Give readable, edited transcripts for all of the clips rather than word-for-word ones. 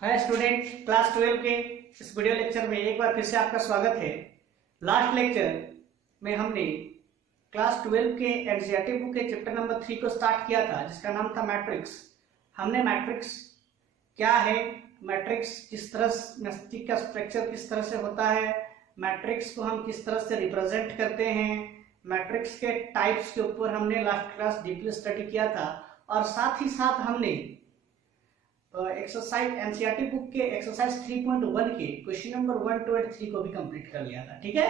Hi student, class 12 के इस video lecture में एक बार फिर से आपका स्वागत है। लास्ट लेक्चर में हमने क्लास 12 के एनसीईआरटी बुक के चैप्टर नंबर 3 को स्टार्ट किया था, जिसका नाम था मैट्रिक्स। हमने मैट्रिक्स क्या है, मैट्रिक्स किस तरह मस्तिष्क का स्ट्रक्चर किस तरह से होता है, मैट्रिक्स को हम किस तरह से रिप्रेजेंट करते हैं, मैट्रिक्स के टाइप्स के ऊपर हमने लास्ट क्लास डीपली स्टडी किया था। और साथ ही साथ हमने एक्सरसाइज एनसीईआरटी बुक के एक्सरसाइज 3.1 के क्वेश्चन नंबर 1, 2 और 3 को भी कंप्लीट कर लिया था। ठीक है,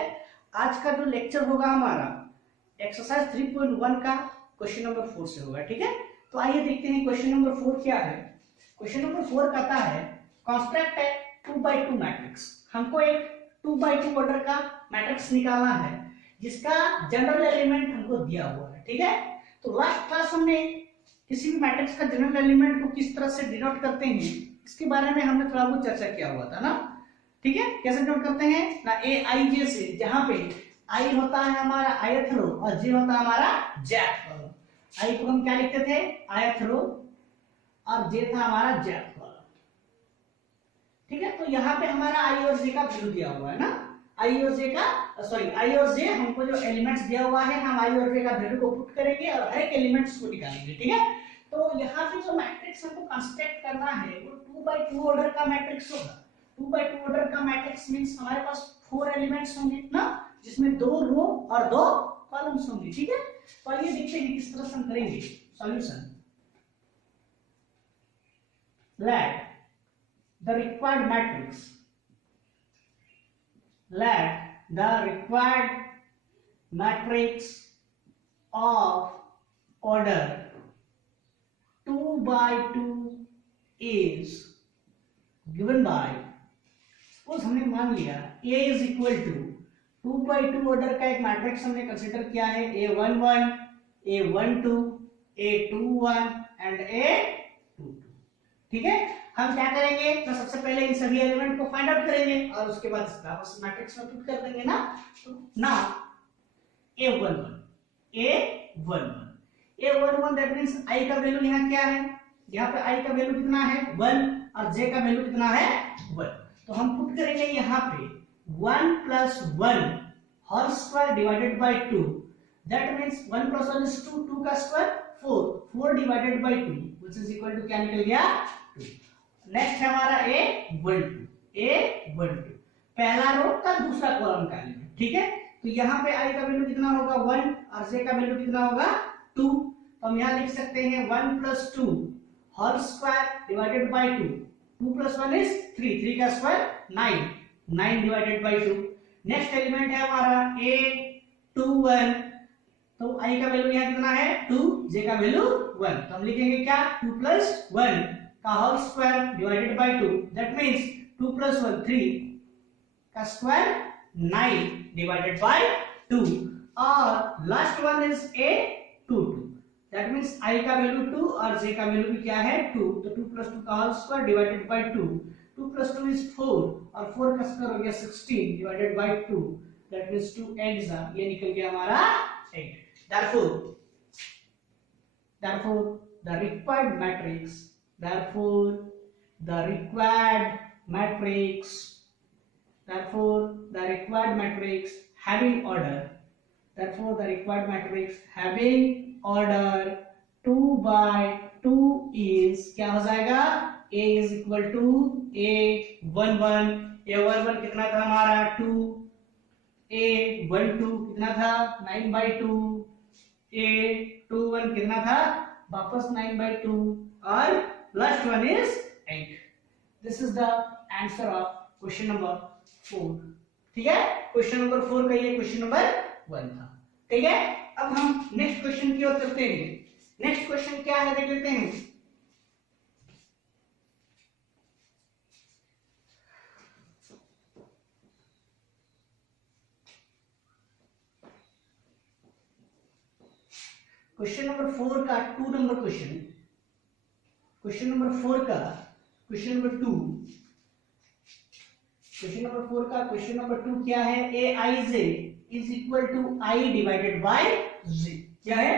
आज का जो लेक्चर होगा हमारा एक्सरसाइज 3.1 का क्वेश्चन नंबर 4 से होगा। ठीक है, तो आइए देखते हैं क्वेश्चन नंबर 4 क्या है। क्वेश्चन नंबर 4 कहता है कंस्ट्रक्ट ए 2x2 मैट्रिक्स। हमको एक 2x2 ऑर्डर का मैट्रिक्स निकालना है जिसका जनरल एलिमेंट हमको दिया हुआ है। ठीक है, तो लास्ट क्लास हमने किसी भी मैट्रिक्स का जनरल एलिमेंट को किस तरह से डिनोट करते हैं इसके बारे में हमने थोड़ा बहुत चर्चा किया हुआ था ना। ठीक है, कैसे डिनोट करते हैं ना, ए आई जे से, जहां पे आई होता है हमारा ith रो और जे होता है हमारा jth कॉलम। आई को हम क्या लिखते थे, ith रो, और जे था हमारा jth कॉलम। ठीक है, तो यहाँ पे हमारा आई और जे का वैल्यू दिया हुआ है ना, आई और जे का आई और जे हमको जो एलिमेंट्स दिया हुआ है, हम आई और जे का वैल्यू को पुट करेंगे और हर एक एलिमेंट्स को निकालेंगे। ठीक है, तो यहाँ पे जो मैट्रिक्स हमको कंस्ट्रक्ट करना है वो 2x2 ऑर्डर का मैट्रिक्स होगा। 2x2 ऑर्डर का मैट्रिक्स मींस हमारे पास 4 एलिमेंट्स होंगे ना, जिसमें 2 रो और 2 कॉलम्स होंगे। ठीक है, तो आइए देखते हैं किस तरह से हम करेंगे solution. Let the required matrix of order 2x2 is given by, suppose हमने मान लिया A is equal to 2x2 order का एक मैट्रिक्स हमने कंसीडर किया है A11, A12, A21 and A22। ठीक है, हम क्या करेंगे तो सबसे पहले इन सभी एलिमेंट को फाइंड आउट करेंगे और उसके बाद इसका बस मैट्रिक्स में पुट कर देंगे ना। तो ना A11 दैट मींस i का वैल्यू यहाँ क्या है, यहाँ पे i का वैल्यू कितना है 1 और j का वैल्यू कितना है 1। तो हम पुट करेंगे यहाँ पे 1 + 1 whole square divided by 2, that means 1 + 1 is 2, 2 का square 4 divided by 2 which is equal to क्या निकल गया 2। नेक्स्ट है हमारा A12 पहला रो का दूसरा कॉलम का एलिमेंट। ठीक है, तो यहाँ पे i का वैल्यू कितना होगा 1 और j का वैल्यू कितना होगा 2। तो हम यहाँ लिख सकते हैं 1 + 2 whole square divided by 2, 2 + 1 is 3 का square 9 divided by 2। Next element है हमारा A21, तो i का वैल्यू यहाँ कितना है 2, j का वैल्यू 1। तो हम लिखेंगे क्या 2 + 1 का whole square divided by 2, that means 2 + 1 3 का स्क्वायर 9 डिवाइडेड बाय 2। और last one is A22, that means i का वैल्यू 2 और j का वैल्यू भी क्या है 2। तो 2 + 2 का whole square divided by 2, 2 + 2 is 4 और 4 का स्क्वायर हो गया 16 डिवाइडेड बाय 2, दैट मींस 2 8 ये निकल गया हमारा 8। therefore the required matrix having order 2x2 is क्या हो जाएगा, A is equal to A11 कितना था हमारा 2, A12 कितना था 9/2, A21 कितना था वापस 9/2 और last one is 8। This is the answer of question number 4। ठीक है, क्वेश्चन नंबर 4 का ये क्वेश्चन नंबर 1 था। ठीक है, अब हम नेक्स्ट क्वेश्चन की ओर चलते हैं। नेक्स्ट क्वेश्चन क्या है देख लेते हैं। क्वेश्चन नंबर 4 का 2 नंबर क्वेश्चन, क्वेश्चन नंबर 4 का क्वेश्चन नंबर 2, क्वेश्चन नंबर 4 का क्वेश्चन नंबर 2 क्या है, Aij is equal to i divided by j। क्या है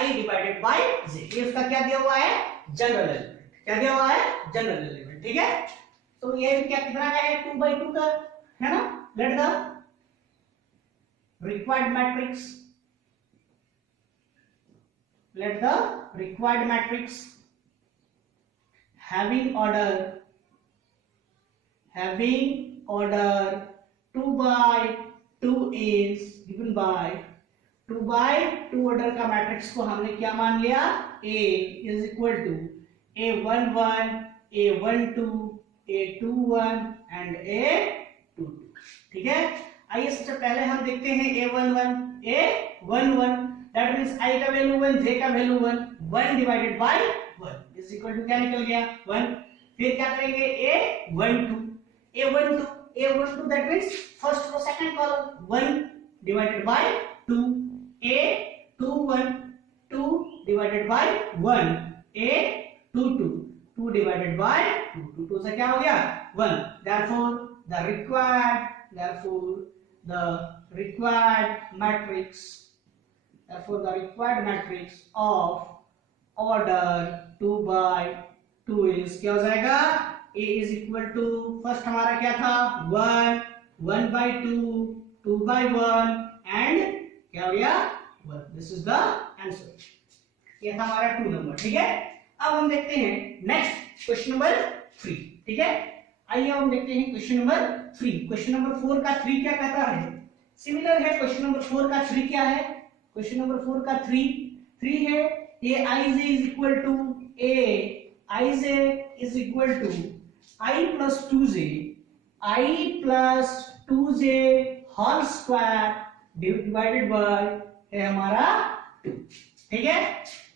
i डिवाइडेड बाय j, ये उसका क्या दिया हुआ है जनरल एलिमेंट। क्या दिया हुआ है जनरल एलिमेंट। ठीक है, तो ये क्या कितना का है 2/2 का है ना। Let the required matrix, let the required matrix having order 2/2 is given by 2/2 order का मैट्रिक्स को हमने क्या मान लिया, A is equal to A11, A12, A21 and A22। ठीक है, आइए सबसे पहले हम देखते हैं A11 दैट मींस I का वैल्यू 1, J का value 1 divided by 1 is equal to क्या निकल गया 1। फिर क्या करेंगे A12 दैट मींस फर्स्ट और second column 1 divided by 2, A21 2 divided by 1, A22 2 divided by 2, 2 से क्या हो गया 1। therefore the required matrix of order 2/2 is क्या हो जाएगा, A is equal to first हमारा क्या था 1, 1/2, 2/1 एंड क्या हो गया 1। दिस इज द आंसर, ये था हमारा 2 नंबर। ठीक है, अब हम देखते हैं नेक्स्ट क्वेश्चन नंबर 3। ठीक है, आइए हम देखते हैं क्वेश्चन नंबर 3। क्वेश्चन नंबर 4 का 3 क्या कहता है, सिमिलर है क्वेश्चन नंबर 4 का 3 क्या है, क्वेश्चन नंबर 4 का 3 है ये Ij is equal to Ij is equal to I plus 2j whole square divided by है हमारा 2। ठीक है,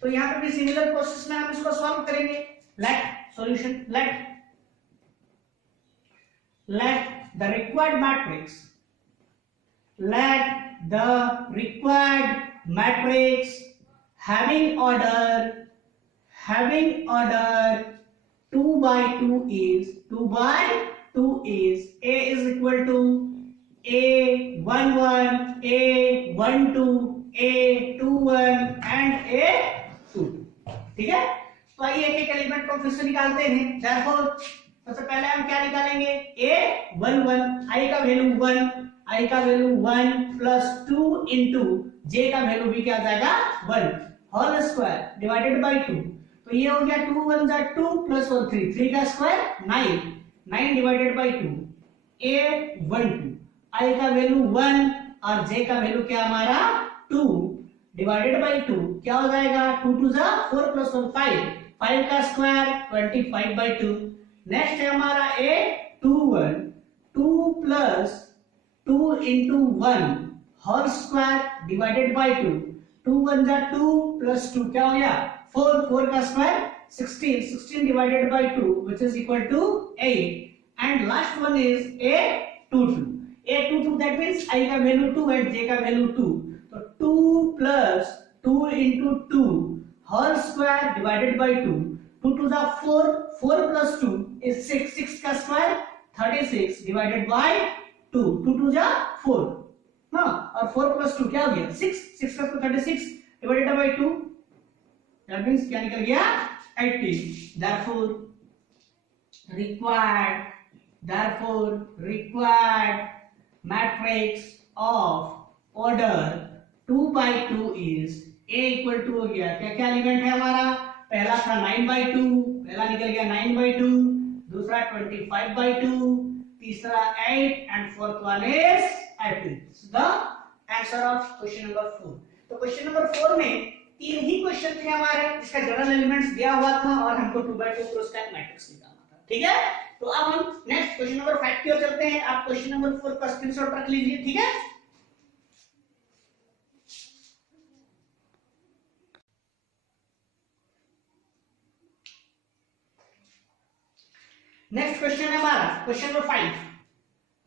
तो यहाँ पे भी सिमिलर प्रोसेस में हम इसको सॉल्व करेंगे। Let solution, let the required matrix having order 2/2 is A is equal to A11, A12, A21 and A22। ठीक है, तो आइए एक एलिमेंट को फिर से निकालते हैं। therefore सबसे पहले हम क्या निकालेंगे A11, I का वैल्यू 1 प्लस 2 इंटू J का वैल्यू भी क्या आ जाएगा 1 होल स्क्वायर डिवाइडेड बाय 2। तो ये हो गया 2 1 जा 2 प्लस 1 3 का square 9 divided by 2 A12, I का वैल्यू 1 और J का वैल्यू क्या हमारा 2 डिवाइडेड बाय 2 क्या हो जाएगा 2 2 जा 4 प्लस 1 5 का स्क्वायर 25/2। नेक्स्ट है हमारा A21 2 plus 2 into 1 whole square divided by 2 2 1 जा 2 प्लस 2 क्या हो गया 4 का square 16 divided by 2 which is equal to 8 and last one is A22 that means I का वैल्यू 2 and J का वैल्यू 2 तो 2 plus 2 into 2 whole square divided by 2 2 2 जा 4 plus 2 is 6 का स्क्वायर 36 डिवाइडेड बाय 2 2 2 जा 4 हाँ और 4 प्लस 2 क्या हो गया 6 का 36 डिवाइडेड बाय 2 दैट मींस क्या निकल गया 80। therefore required matrix of order 2/2 is A equal to हो गया क्या एलिमेंट है हमारा, पहला था 9/2, पहला निकल गया 9/2, दूसरा 25/2, तीसरा 8 and fourth one is 18। the answer of question number 4। तो क्वेश्चन नंबर 4 में 3 ही क्वेश्चन थे हमारे जिसका जनरल एलिमेंट्स दिया हुआ था और हमको 2/2 क्रॉस का मैट्रिक्स निकालना था। ठीक है, तो अब हम नेक्स्ट क्वेश्चन नंबर 5 की ओर चलते हैं। आप क्वेश्चन नंबर 4 का स्क्रीनशॉट रख लीजिए। ठीक है, नेक्स्ट क्वेश्चन है हमारा क्वेश्चन नंबर 5।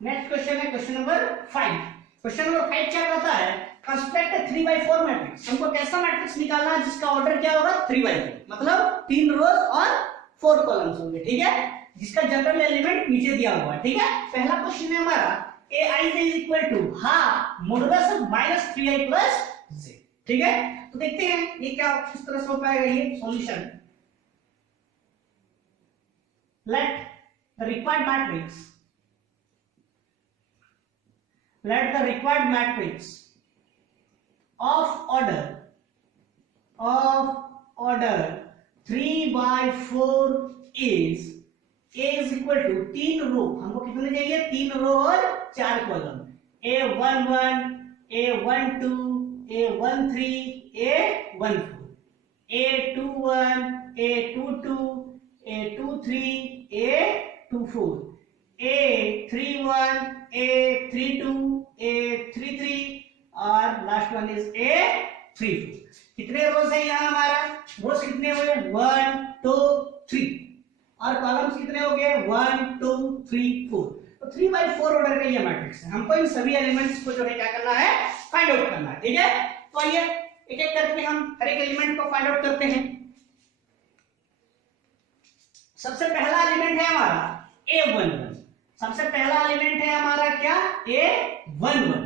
नेक्स्ट क्वेश्चन है क्वेश्चन नंबर 5। क्वेश्चन नंबर 5 क्या कहता है, कंस्ट्रक्ट 3/4 मैट्रिक्स। हमको कैसा मैट्रिक्स निकालना है जिसका ऑर्डर क्या होगा 3/4, मतलब 3 रोज और 4 कॉलम्स होंगे। ठीक है, जिसका जनरल एलिमेंट नीचे दिया हुआ है। ठीक है, पहला क्वेश्चन है हमारा Aij is equal to half modulus of -3i plus j। ठीक है, तो देखते हैं ये क्या किस तरह से हो पाएगा ये solution. Let the required matrix, let the required matrix of order 3 by 4 is A is equal to 3 रो, हमको कितने चाहिए 3 रो और 4 column, A11, A12, A13, A14, A21, A22, A23, A24, A31, A32, A33 और लास्ट वन इज A34। कितने रोज है यहाँ हमारा, रोज कितने हुए 1 2 3 और कॉलम्स कितने हो गए 1 2 3 4। तो 3 by 4 ऑर्डर का ये मैट्रिक्स है, हमको इन सभी एलिमेंट्स को जो है क्या करना है फाइंड आउट करना है, ठीक है। तो आइए एक एक करके हम हर एक एलिमेंट को फाइंड आउट करते हैं। सबसे पहला एलिमेंट है हमारा A11, सबसे पहला एलिमेंट है हमारा क्या A11,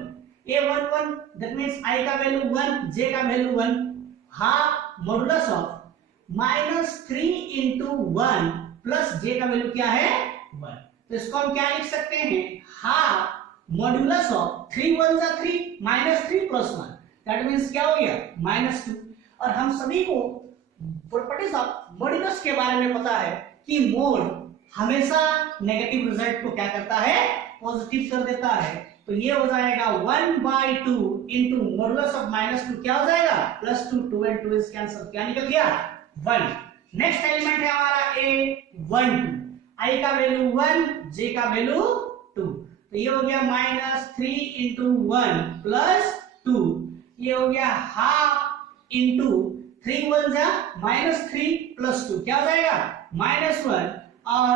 A11 that means I का वैल्यू 1, J का value 1, half modulus of -3 into 1 plus J का वैल्यू क्या है 1। तो इसको हम क्या लिख सकते हैं, हाफ मॉडुलस ऑफ 3 1 जा 3 -3 + 1 दैट मींस क्या हो गया -2। और हम सभी को प्रॉपर्टीज ऑफ मॉडुलस के बारे में पता है कि मोड हमेशा नेगेटिव रिजल्ट को क्या करता है पॉजिटिव कर देता है। तो ये हो जाएगा 1/2 into मॉडुलस ऑफ -2 क्या हो जाएगा +2, 2 and 2 is cancel, क्या निकल गया 1। नेक्स्ट एलिमेंट है हमारा A12, I का वैल्यू 1, J का वैल्यू 2, तो ये हो गया -3 into 1 + 2, ये हो गया हाफ into 3 1 जा -3 + 2 क्या हो जाएगा -1, और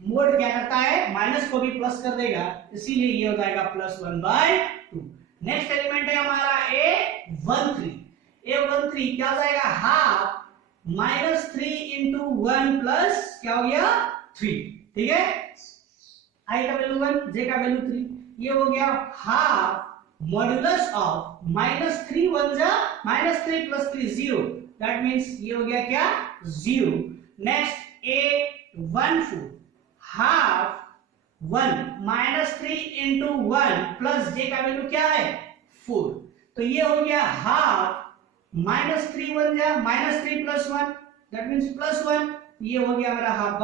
मोड क्या करता है माइनस को भी प्लस कर देगा, इसीलिए ये हो जाएगा +1/2। नेक्स्ट एलिमेंट है हमारा A13, A13 क्या हो जाएगा हाफ -3 into 1 प्लस क्या हो गया 3, ठीक है। I का वैल्यू 1, J का वैल्यू 3, ये हो गया हाफ मॉडुलस ऑफ -3 1 जा -3 + 3 0 दैट मींस ये हो गया क्या 0। Next A14 half 1 -3 into 1 plus J का वैल्यू क्या है 4, तो ये हो गया हाफ -3 1 जा -3 + 1 दैट मींस +1, ये हो गया हमारा ½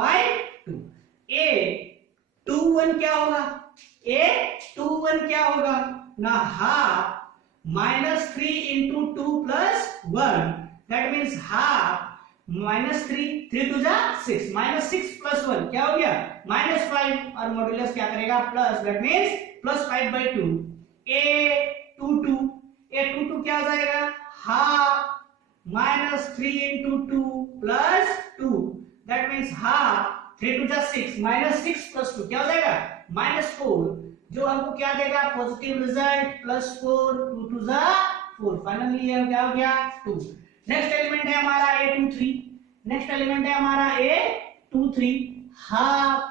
A21 क्या होगा, A21 क्या होगा ना half -3 into 2 + 1 that means half -3 3 2 जा 6 -6 + 1 क्या हो गया -5, और मॉडुलस क्या करेगा प्लस दैट मींस +5/2। A22 क्या हो जाएगा half -3 into 2 + 2 that means half 3 2 जा 6 -6 + 2 क्या हो जाएगा -4, जो हमको क्या देगा पॉजिटिव रिजल्ट +4 2 2 जा 4, फाइनली ये क्या हो गया 2। नेक्स्ट एलिमेंट है हमारा A23, नेक्स्ट एलिमेंट है हमारा A23 हाफ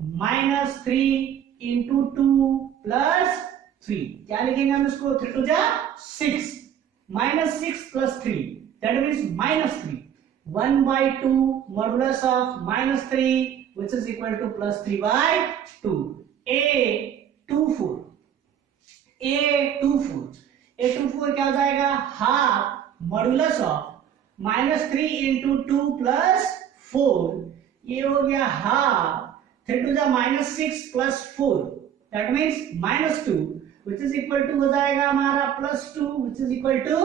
-3 into 2 + 3 क्या लिखेंगे हम इसको 3 2 जा 6 -6 + 3 that means -3, 1/2 modulus of -3 which is equal to +3/2। A24 क्या हो जाएगा हाफ मॉडुलस ऑफ -3 into 2 + 4, ये हो गया हाफ 3 2 जा -6 + 4 that means -2 which is equal to हो जाएगा हमारा +2 which is equal to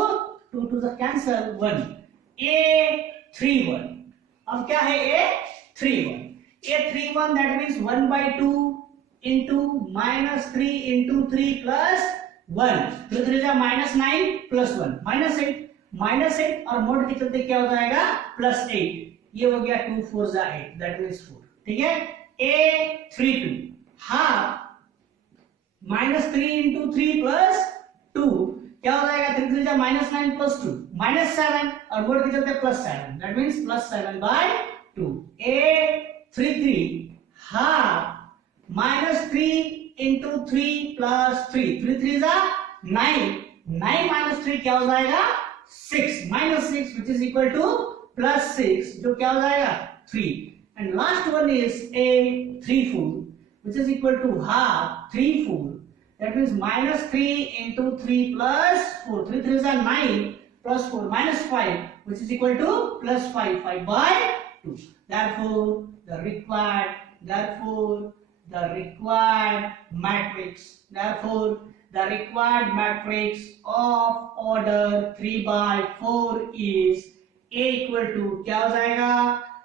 2 2 जा कैंसिल 1। A31 अब क्या है A31 that means 1/2 into -3 into 3 + 1 3 3 जा -9 + 1 -8 और मोड के चलते क्या हो जाएगा +8, ये हो गया 2 4 जा 8 दैट मींस 4, ठीक है। A32 हाफ -3 into 3 + 2 क्या हो जाएगा 3 3 जा -9 + 2 -7 और मोड के चलते +7 that means +7/2। A33 half -3 into 3 + 3 3 3 जा 9 - 3 क्या हो जाएगा 6 which is equal to +6 जो क्या हो जाएगा 3। and last one is a 3 full, which is equal to half 3 full. That means minus 3 into 3 plus 4. 3 3s are 9 plus 4 minus 5, which is equal to plus 5. 5 by 2. Therefore, the required matrix of order 3 by 4 is A equal to क्या हो जाएगा?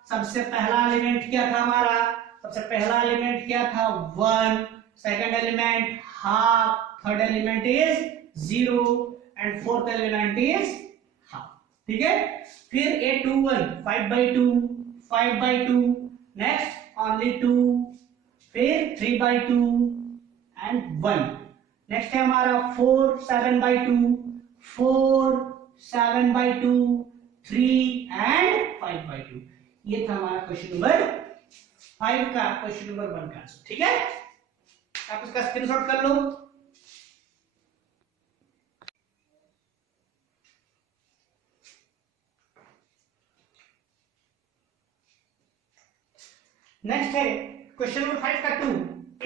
सबसे पहला element क्या था हमारा? सबसे पहला एलिमेंट क्या था? 1. Second element half. Third element is 0 and fourth element is half. ठीक है. फिर A21 5 by 2. 5 by 2. Next only 2. फिर 3 by 2 एंड 1. नेक्स्ट है हमारा 4 7 by 2. 4 7 by 2. 3 and 5 by 2. ये था हमारा क्वेश्चन नंबर 5 का क्वेश्चन नंबर 1 का आंसर. ठीक है. आप इसका स्क्रीनशॉट कर लो. नेक्स्ट है क्वेश्चन नंबर 5 का 2.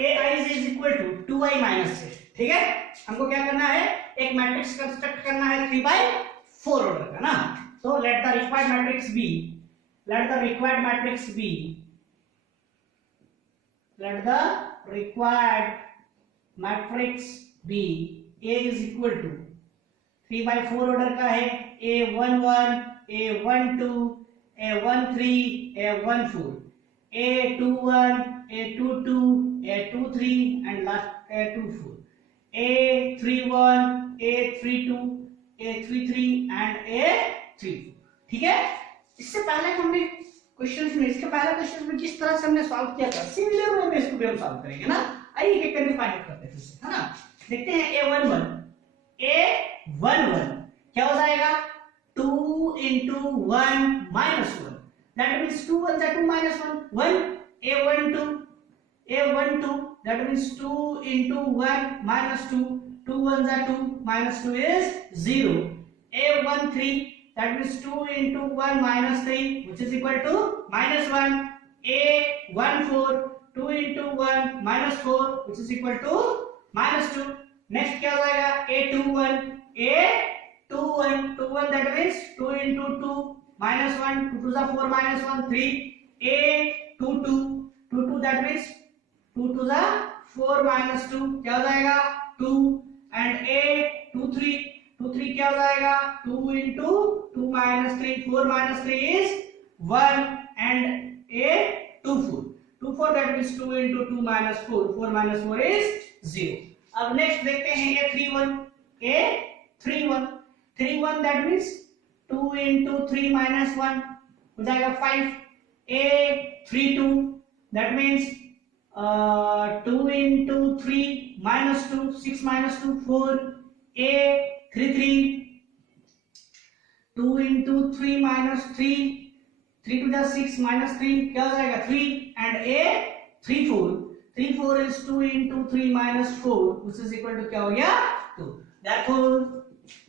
ai is equal to 2i minus A. ठीक है. हमको क्या करना है? एक मैट्रिक्स कंस्ट्रक्ट करना है 3 by 4 ऑर्डर का ना. So let the required matrix be let the required matrix be A is equal to 3 by 4 order का है. A11 A12 A13 A14 A21 A22 A23 and last A24 A31 A32 A33 and A34. ठीक है. इससे पहले हमने questions में इसके पहले क्वेश्चंस में जिस तरह से हमने सॉल्व किया था सिमिलर वे में इसको भी हम सॉल्व करेंगे ना. आइए एक एक करके फाइंड आउट करते हैं फिर से, है ना. देखते हैं A11 क्या हो जाएगा? 2 into 1 minus 1. That means 2 1 2 minus 1 1. A12 that means 2 into 1 minus 2. 2 1 2 minus 2 is 0. A13 that means 2 into 1 minus 3, which is equal to minus 1. A14 2 into 1 minus 4, which is equal to minus 2. Next क्या हो जाएगा? A21 that means 2 into 2 minus 1. 2 2 4 minus 1 3. A22 that means 2 2 4 minus 2 क्या हो जाएगा? 2. and A23 क्या हो जाएगा? 2 into 2 minus 3 4 minus 3 is 1 and A24 that means 2 into 2 minus 4 4 minus 4 is 0. अब नेक्स्ट देखते हैं A31 that means 2 into 3 minus 1 हो जाएगा 5. A32 that means 2 into 3 minus 2 6 minus 2 4. A33 2 into 3 minus 3 3 to the 6 minus 3 क्या हो जाएगा? 3 and A34 is 2 into 3 minus 4 which is equal to क्या हो गया? 2. Therefore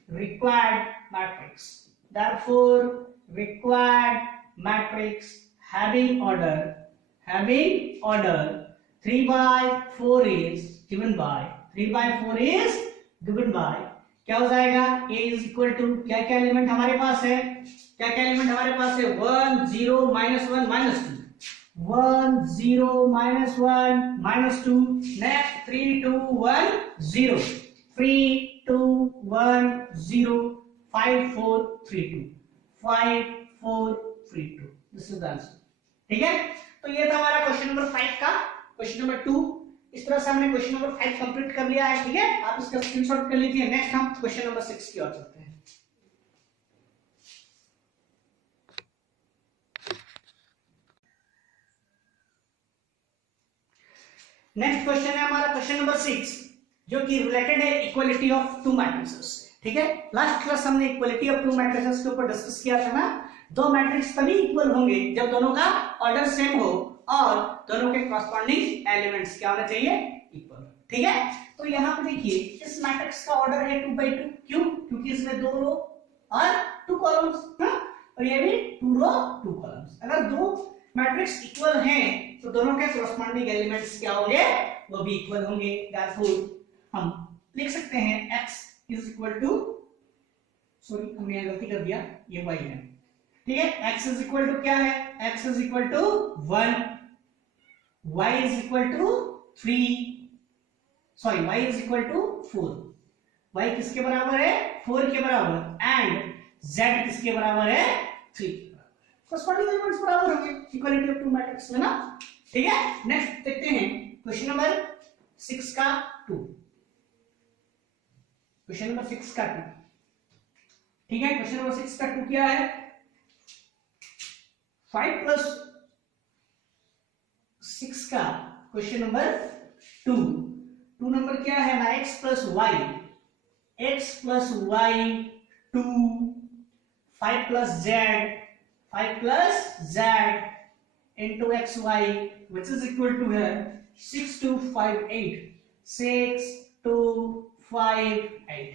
required matrix having order 3 by 4 is given by क्या हो जाएगा? A is equal to क्या एलिमेंट हमारे पास है? 1 0 minus 1 minus 2. 1 0 minus 1 minus 2. Next 3 2 1 0. 3 2 1 0 5 4 3 2. 5 4 3 2. This is the answer. ठीक है. तो ये था हमारा क्वेश्चन नंबर 5 का. क्वेश्चन नंबर 2 इस तरह से हमने क्वेश्चन नंबर 5 कंप्लीट कर लिया है. ठीक है. आप इसका स्क्रीनशॉट कर लीजिए. नेक्स्ट हम क्वेश्चन नंबर 6 की ओर चलते हैं. नेक्स्ट क्वेश्चन है हमारा क्वेश्चन नंबर 6 जो कि रिलेटेड है इक्वालिटी ऑफ टू मैट्रिसेस. ठीक है. लास्ट क्लास हमने इक्वालिटी ऑफ टू मैट्रिसेस के ऊपर डिस्कस किया था ना. दो मैट्रिक्स तभी इक्वल होंगे जब दोनों का ऑर्डर सेम हो और दोनों के कॉरस्पॉन्डिंग एलिमेंट्स क्या होना चाहिए? इक्वल. ठीक है. तो यहाँ पे देखिए इस मैट्रिक्स का ऑर्डर है 2 by 2. क्यों? क्योंकि इसमें 2 रो और 2 कॉलम्स. और ये भी 2 रो 2 कॉलम्स. अगर दो मैट्रिक्स इक्वल हैं तो दोनों के कोरस्पॉन्डिंग एलिमेंट्स क्या होंगे, वो भी इक्वल होंगे। देयरफॉर हम लिख सकते हैं x is equal to, sorry हमने यहाँ गलती कर दिया, ये y है, ठीक है। x इज इक्वल टू क्या है, x is equal to 1, y is equal to 3, sorry y is equal to 4, y किसके बराबर है, 4 के बराबर, एंड z किसके बराबर है, 3। कोरस्पॉन्डिंग एलिमेंट्स बराबर होंगे, इक्वालिटी ऑफ टू मैट्रिक्स में ना, ठीक है। नेक्स्ट देखते हैं क्वेश्चन नंबर 6 का 2, क्वेश्चन नंबर 6 का 2, ठीक है। क्वेश्चन नंबर 6 का 2 क्या है, 5 प्लस 6 का क्वेश्चन नंबर 2 नंबर क्या है ना, x plus y 2, 5 plus z into xy which is equal to here 6 2 5 8, 6 2 5 8।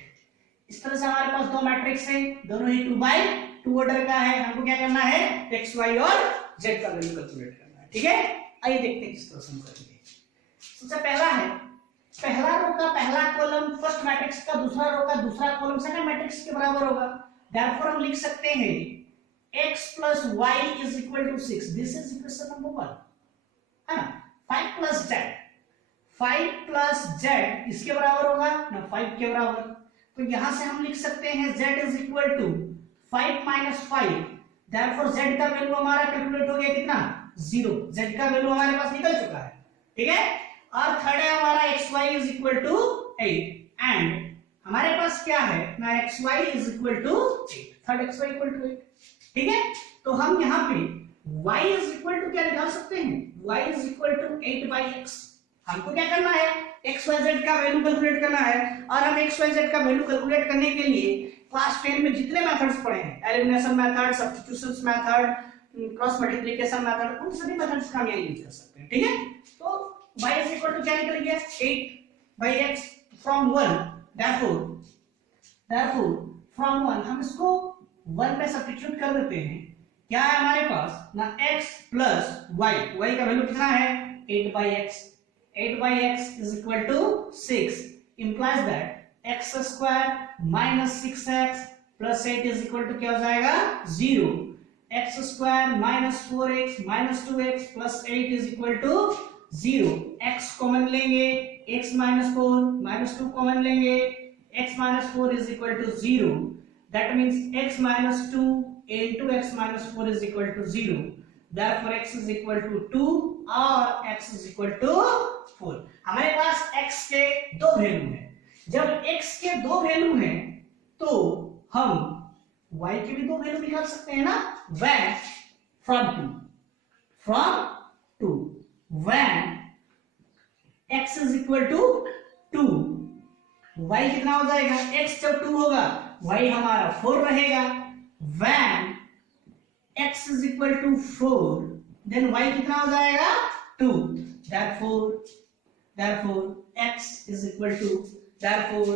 इस तरह से हमारे पास दो मैट्रिक्स है, दोनों ही 2x2 ऑर्डर का है। हमको क्या करना है, x y और z का वैल्यू कैलकुलेट करना है, ठीक है। आइए देखते हैं किस तरह से हम करेंगे। सबसे पहला है, पहला रो का पहला कॉलम फर्स्ट मैट्रिक्स का, दूसरा रो का दूसरा कॉलम सेकंड मैट्रिक्स के बराबर होगा। देयरफॉर हम लिख सकते हैं x plus y is equal to 6, this is equation number 1 है ना। 5 plus z इसके बराबर होगा ना, 5 के बराबर, तो यहां से हम लिख सकते हैं z is equal to 5 minus 5, therefore z का वैल्यू हमारा कैलकुलेट हो गया कितना, 0, z का वैल्यू हमारे पास निकल चुका है, ठीक है। और थर्ड है हमारा xy is equal to 8, and हमारे पास क्या है ना, xy is equal to 8, third xy equal to 8, ठीक है। तो हम यहाँ पे y इज इक्वल टू क्या निकाल सकते हैं, y is equal to 8/x। हमको क्या करना है, x y z का वैल्यू कैलकुलेट करना है, और हम x y z का वैल्यू कैलकुलेट करने के लिए क्लास 10 में जितने मेथड्स पढ़े हैं, elimination method, substitutions method, cross multiplication method, उन सभी मेथड्स का हम यहाँ यूज कर सकते हैं, ठीक है। तो y इज इक्वल टू क्या निकल गया, 8/x फ्रॉम 1, देयरफॉर फ्रॉम 1 हम इसको 1 पे सब्स्टिट्यूट कर देते हैं, क्या है हमारे पास ना, x प्लस y का वैल्यू कितना है, 8/x is equal to 6, implies that x square minus 6x plus 8 is equal to क्या हो जाएगा, 0, x square minus 4x minus 2x plus 8 is equal to 0, x common लेंगे, x minus 4 minus 2 कॉमन लेंगे, x minus 4 is equal to 0, that means x minus 2 into x minus 4 is equal to 0, therefore x is equal to 2 और x is equal to 4। हमारे पास x के दो value हैं, जब x के दो value हैं तो हम y के भी दो वैल्यू निकाल सकते हैं ना, when from 2 when x is equal to 2, y कितना हो जाएगा, x जब 2 होगा y हमारा 4 रहेगा, when x is equal to 4 then y कितना हो जाएगा, 2, therefore x is equal to, therefore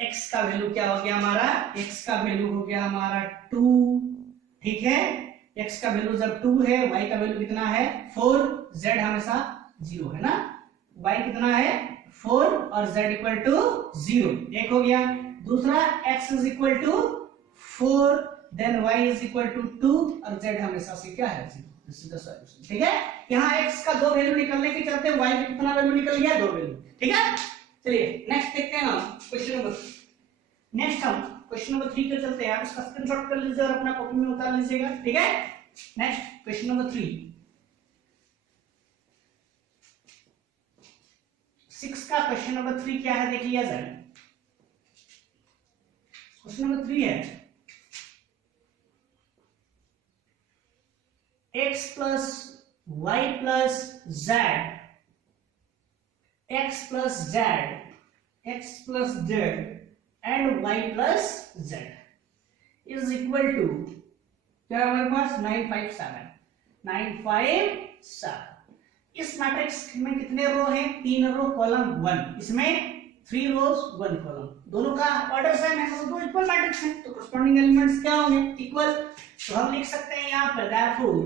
x का वैल्यू क्या हो गया हमारा, x का वैल्यू हो गया हमारा 2, ठीक है। x का वैल्यू जब 2 है, y का वैल्यू कितना है 4, z हमेशा 0 है ना, y कितना है 4 और z इक्वल टू 0, एक हो गया। दूसरा x is equal to 4 then y is equal to 2 और z हमेशा से क्या है 0, दिस इज द सॉल्यूशन, ठीक है। यहाँ x का दो वैल्यू निकलने के चलते y का कितना वैल्यू निकल गया, दो वैल्यू, ठीक है। चलिए नेक्स्ट देखते हैं हम क्वेश्चन नंबर, नेक्स्ट हम क्वेश्चन नंबर 3 पे चलते हैं। आप इसका स्क्रीनशॉट कर लीजिए और अपना कॉपी में उतार लीजिएगा, ठीक है। नेक्स्ट क्वेश्चन नंबर 3, 6 का क्वेश्चन नंबर 3 क्या है देख लिया जाए। क्वेश्चन नंबर 3 है x plus y plus z, x plus z and y plus z is equal to क्या हमारे पास 957। इस मैट्रिक्स में कितने रो हैं, 3 रो कॉलम 1, इसमें 3 रोज 1 कॉलम, दोनों का ऑर्डर सेम है, तो दो इक्वल मैट्रिक्स हैं, तो कोरस्पॉन्डिंग एलिमेंट्स क्या होंगे, इक्वल। तो हम लिख सकते हैं यहाँ पर therefore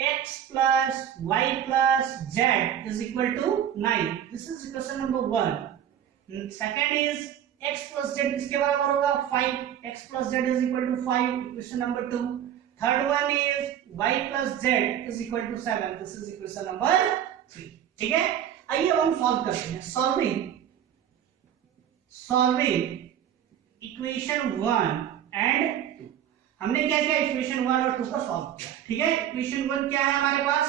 x plus y plus z is equal to 9. This is equation number 1. Second is x plus z किसके बराबर होगा 5. x plus z is equal to 5, equation number 2. Third one is y plus z is equal to 7. This is equation number 3. ठीक है, आइए अब हम solve करते हैं. Solving equation 1 and 2. हमने क्या किया, इक्वेशन 1 और 2 को सॉल्व किया. ठीक है, इक्वेशन 1 क्या है हमारे पास,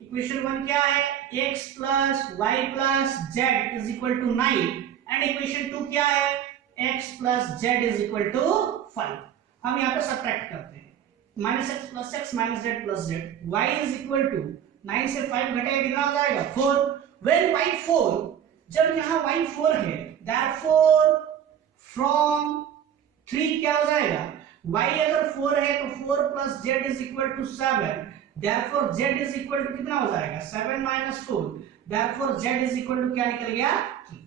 इक्वेशन 1 क्या है, x plus y plus z is equal to 9 and equation 2 क्या है, x plus z is equal to 5. हम यहाँ पे सब्ट्रैक्ट करते हैं, -x plus x minus z plus z. y is equal to 9 से 5 घटेगा कितना हो जाएगा 4. when y 4, जब यहाँ y 4 है, therefore from 3 क्या हो जाएगा, y अगर 4 है तो 4 plus z is equal to 7. therefore z is equal to कितना हो जाएगा 7 minus 4. therefore z is equal to क्या निकल गया 3.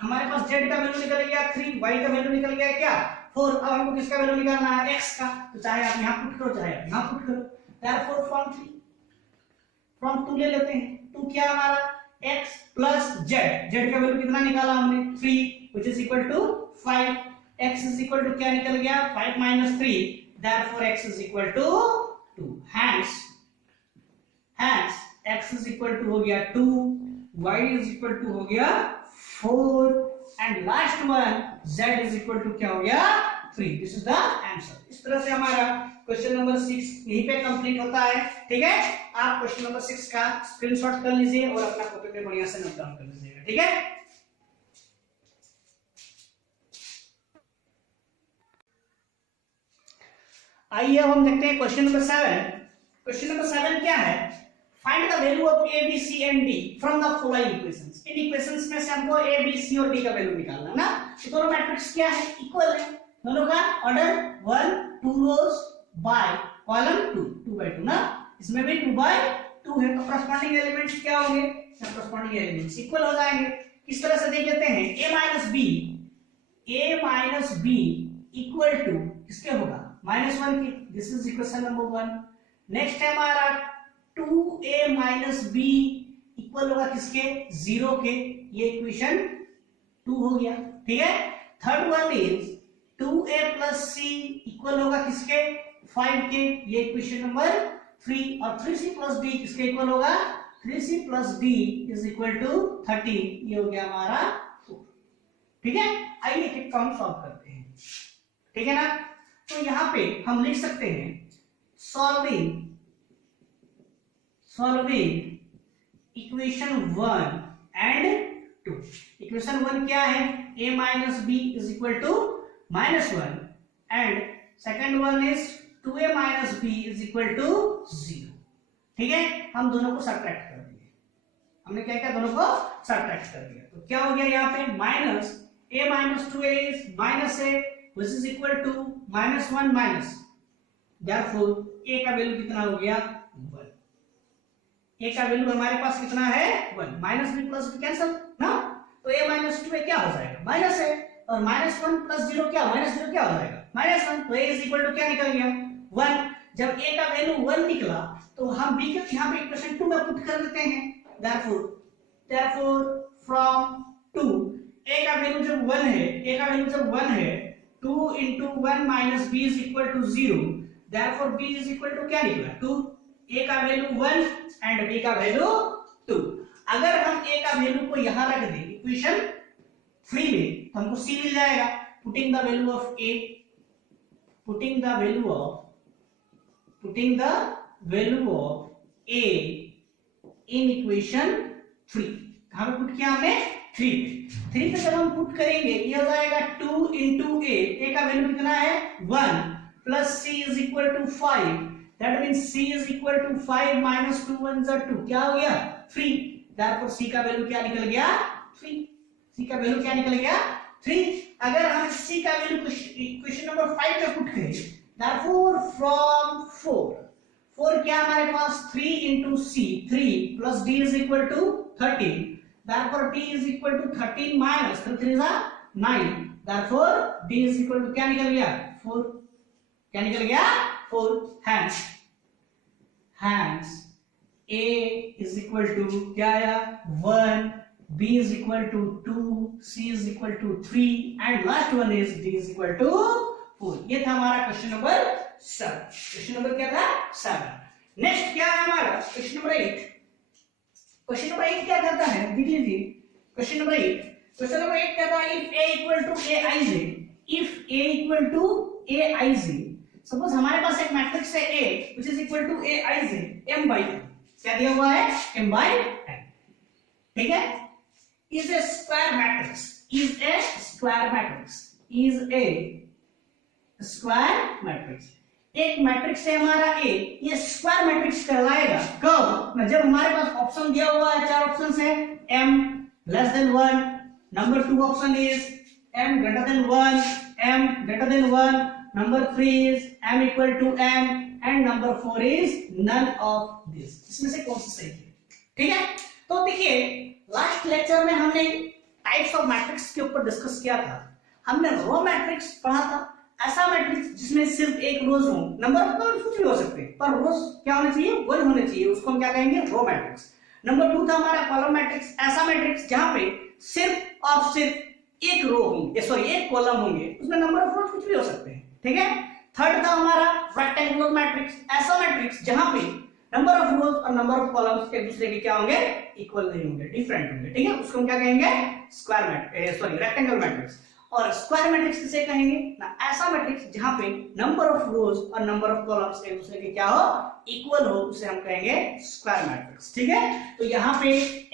हमारे पास z का वैल्यू निकल गया 3, y का वैल्यू निकल गया क्या 4. अब हमको किसका वैल्यू निकालना है, x का. तो चाहे आप यहाँ पुट करो चाहे आप यहाँ पुट करो. therefore from 2 ले लेते हैं. 2 क्या हमारा x plus z. z का वैल्यू कितना निकाला हमने 3, which is equal to 5. x is equal to क्या निकल गया 5 minus 3. therefore x is equal to 2. hence x is equal to हो गया 2, y is equal to हो गया 4 and last one z is equal to क्या हो गया 3. This is the answer. इस तरह से हमारा क्वेश्चन नंबर 6 यहीं पे कंप्लीट होता है. ठीक है, आप क्वेश्चन नंबर 6 का स्क्रीनशॉट कर लीजिए और अपना कॉपी पे बढ़िया से नोट डाउन कर लीजिएगा. ठीक है, आइए अब हम देखते हैं क्वेश्चन नंबर 7. क्वेश्चन नंबर 7 क्या है, find the value of a b c and d from the following equations. In equations में से हमको a b c और d का वैल्यू निकालना है ना. तो दोनों मैट्रिक्स क्या है, इक्वल है. दोनों का order 1 2 rows by column 2 2 by 2 ना. इसमें भी 2 by 2 है. तो कॉरस्पॉन्डिंग एलिमेंट्स क्या होंगे, कॉरस्पॉन्डिंग एलिमेंट्स इक्वल हो जाएंगे. किस तरह से देख लेते हैं, a minus b equal to किसके होगा -1 की. This is equation number 1. Next है हमारा 2a minus b इक्वल होगा किसके 0 के. ये इक्वेशन 2 हो गया. ठीक है, third one is 2a plus c equal होगा किसके 5 के. ये इक्वेशन नंबर 3. और 3c plus d किसके इक्वल होगा, 3c plus d is equal to 13. ये हो गया हमारा 4. ठीक है, आइए एक काम सॉल्व करते हैं. ठीक है ना. तो यहां पे हम लिख सकते हैं सॉल्विंग इक्वेशन 1 एंड 2. इक्वेशन 1 क्या है, a minus b is equal to -1 and second one is 2a minus b is equal to 0. ठीक है, हम दोनों को सब्ट्रैक्ट कर दिए. हमने क्या किया, दोनों को सब्ट्रैक्ट कर दिया. तो क्या हो गया यहाँ पे, minus a minus 2a is minus a which is equal to -1 minus. therefore a का वैल्यू कितना हो गया 1. a का वैल्यू हमारे पास कितना है 1. Minus b plus b cancel ना. तो a minus 2a क्या हो जाएगा माइनस है, और -1 plus 0 क्या, -0 क्या हो जाएगा -1. तो a is equal to क्या निकल गया 1. जब a का वैल्यू 1 निकला तो हम b को यहाँ पे इक्वेशन 2 में पुट कर देते हैं. therefore from 2 a का वैल्यू जब 1 है 2 into 1 minus b is equal to 0. therefore b is equal to क्या निकला 2. a का वैल्यू 1 एंड b का वैल्यू 2. अगर हम a का वैल्यू को यहां रख दें इक्वेशन 3 में तो हमको c मिल जाएगा. Putting the value of a in equation 3. कहां पे पुट किया हमने 3 पे जब हम पुट करेंगे ये हो जाएगा 2 into a का वैल्यू कितना है 1 plus c is equal to 5. that means c is equal to 5 minus 2 1 are 2. क्या हो गया 3. therefore c का वैल्यू क्या निकल गया 3. c का वैल्यू क्या निकल गया 3. अगर हम c का वैल्यू क्वेश्चन नंबर 5 पे पुट करें therefore from 4 क्या हमारे पास 3 into c 3 plus d is equal to 13. therefore d is equal to 13 minus 3 is 9. therefore d is equal to क्या निकल गया 4. क्या निकल गया 4. Hence A is equal to क्या आया 1, B is equal to 2, C is equal to 3 and last one is D is equal to 4। ये था हमारा क्वेश्चन नंबर 7। क्वेश्चन नंबर क्या था 7। नेक्स्ट क्या है हमारा क्वेश्चन नंबर 8। क्वेश्चन नंबर 8 क्या कहता है देख लीजिए। क्वेश्चन नंबर 8 कहता है if A equal to AIJ, if A equal to AIJ, suppose हमारे पास एक मैट्रिक्स है A which is equal to AIJ m by n, क्या दिया हुआ है m by n, ठीक है। Is a square matrix, is a square matrix, is a square matrix. एक मैट्रिक्स है हमारा A, ये स्क्वायर मैट्रिक्स कहलाएगा कब, जब हमारे पास ऑप्शन दिया हुआ है, 4 ऑप्शंस है, m less than 1, number 2 option is m greater than 1, m greater than 1, number 3 is m equal to m and number 4 is none of this। इसमें से कौन सा सही है, ठीक है। तो देखिए लास्ट लेक्चर में हमने टाइप्स ऑफ मैट्रिक्स के ऊपर डिस्कस किया था। हमने रो मैट्रिक्स पढ़ा था, ऐसा मैट्रिक्स जिसमें सिर्फ एक रोज हो, नंबर ऑफ कॉलम्स कुछ भी हो सकते हैं पर रोज क्या होने चाहिए 1 होने चाहिए, उसको हम क्या कहेंगे रो मैट्रिक्स। नंबर 2 था हमारा कॉलम मैट्रिक्स, ऐसा मैट्रिक्स जहां पे सिर्फ और सिर्फ एक रो होंगे, सॉरी एक कॉलम होंगे, उसमें नंबर ऑफ रोज कुछ भी हो सकते हैं, ठीक है। थर्ड था हमारा रेक्टेंगुलर मैट्रिक्स, ऐसा मैट्रिक्स जहां पे नंबर ऑफ रोज और नंबर ऑफ कॉलम्स एक दूसरे के क्या होंगे इक्वल नहीं होंगे, डिफरेंट होंगे, ठीक है। उसको हम क्या कहेंगे square matrix, sorry rectangular matrix. और स्क्वायर मैट्रिक्स किसे कहेंगे ना, ऐसा मैट्रिक्स जहां पे नंबर ऑफ रोज और नंबर ऑफ कॉलम्स एक दूसरे के क्या हो इक्वल हो, उसे हम कहेंगे स्क्वायर मैट्रिक्स, ठीक है। तो यहाँ पे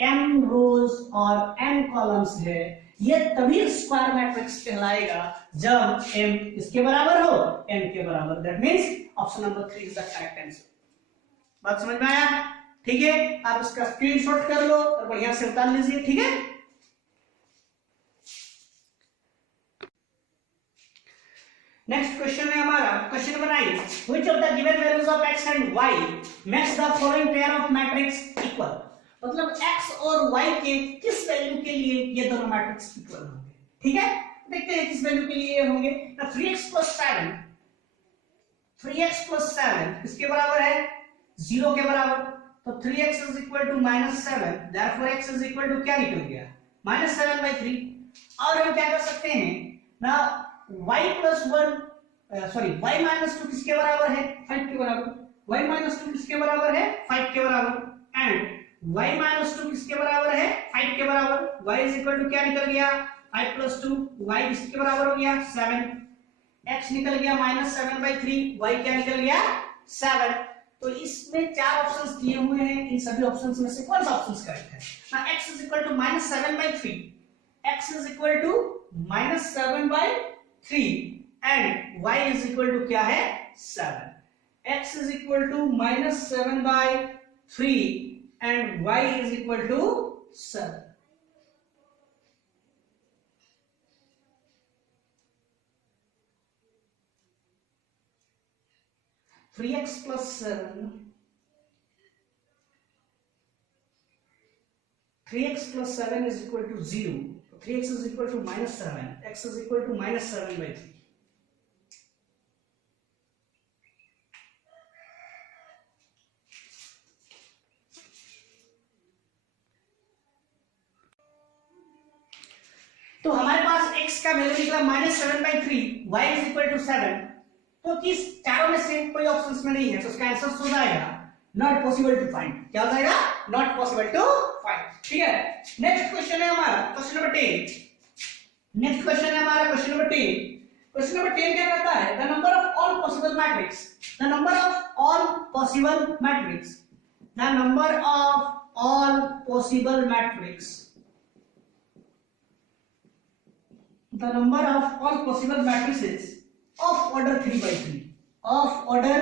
m रोज और n कॉलम्स है, ये तभी स्क्वायर मैट्रिक्स कहलाएगा जब m इसके बराबर हो n के बराबर, that means option number 3 is the correct answer. बात समझ में आया, ठीक है। आप इसका स्क्रीनशॉट कर लो और बढ़िया से उतार लीजिए, ठीक है। नेक्स्ट क्वेश्चन है हमारा question number 9, which of the given values of x and y makes the following pair of matrix equal. मतलब x और y के किस वैल्यू के लिए ये दोनों मैट्रिक्स इक्वल होंगे, ठीक है। देखते हैं किस वैल्यू के लिए होंगे। 3x + 7, 3x + 7 किसके बराबर है 0 के बराबर, तो 3x = -7, therefore x = क्या निकल गया -7/3। और हम क्या कर सकते हैं ना, y + 1 सॉरी y - 2 किसके बराबर है 5 के बराबर, y - 2 किसके बराबर है 5 के बराबर, एंड y - 2 किसके बराबर है 5 के बराबर, y = क्या निकल गया 5 + 2, y किसके बराबर हो गया 7, x निकल गया -7/3, y क्या निकल गया 7। तो इसमें 4 ऑप्शंस दिए हुए हैं, इन सभी ऑप्शंस में से कौन सा ऑप्शन करेक्ट है ना, x = -7/3, x = -7/3 एंड y क्या है 7, x -7/3 and y 7। Three x + 7, 3x + 7 is equal to 0. 3x is equal to -7. X is equal to -7/3. तो हमारे पास x का वैल्यू निकला -7/3, y = 7। तो किस चारों में से कोई ऑप्शंस में नहीं है, तो इसका आंसर हो जाएगा नॉट पॉसिबल टू फाइंड। क्या हो जाएगा नॉट पॉसिबल टू फाइंड, ठीक है। नेक्स्ट क्वेश्चन है हमारा क्वेश्चन नंबर 10। नेक्स्ट क्वेश्चन है हमारा क्वेश्चन नंबर 10। क्वेश्चन नंबर 10 क्या कहता है, the number of all possible matrix, the number of all possible matrix, the number of all possible matrix, the number of all possible matrices of order 3/3, of order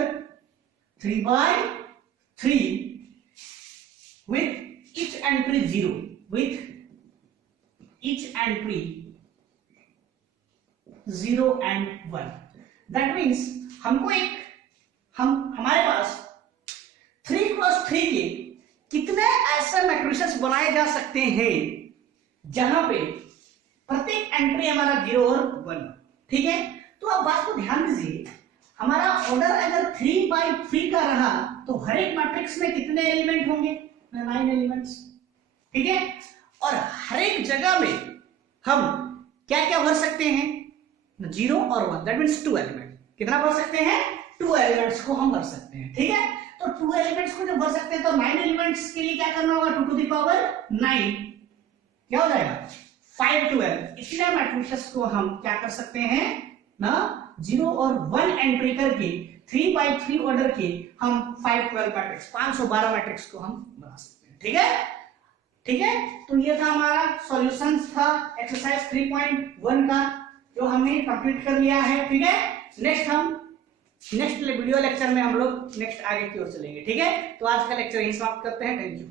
3/3 with each entry 0, with each entry 0 and 1। That means हमको एक हमारे पास 3x3 के कितने ऐसे matrices बनाए जा सकते हैं जहां पे प्रत्येक एंट्री हमारा 0 और 1, ठीक है। तो आप बात को ध्यान दीजिए, हमारा ऑर्डर अगर 3x3 का रहा तो हर एक मैट्रिक्स में कितने एलिमेंट होंगे? 9 एलिमेंट्स, ठीक है। और हर एक जगह में हम क्या क्या भर सकते हैं? 0 और 1, दैट मींस 2 एलिमेंट। कितना भर सकते हैं? 2 एलिमेंट्स को हम भर सकते हैं, ठीक है। तो 2 एलिमेंट्स को जब भर सकते हैं तो 9 एलिमेंट्स के लिए क्या करना होगा? 2 to the power 9 क्या हो जाएगा? 512। इतने मैट्रिसेस को हम क्या कर सकते हैं ना, 0 और 1 एंट्री करके 3x3 ऑर्डर के हम 512 मैट्रिक्स 512 मैट्रिक्स को हम बना सकते हैं, ठीक है। ठीक है, तो ये था हमारा सॉल्यूशन था एक्सरसाइज 3.1 का, जो हमने कंप्लीट कर लिया है, ठीक है। नेक्स्ट वीडियो लेक्चर में हम लोग नेक्स्ट आगे की ओर चलेंगे, ठीक है। तो आज का लेक्चर यही समाप्त करते हैं। Thank you.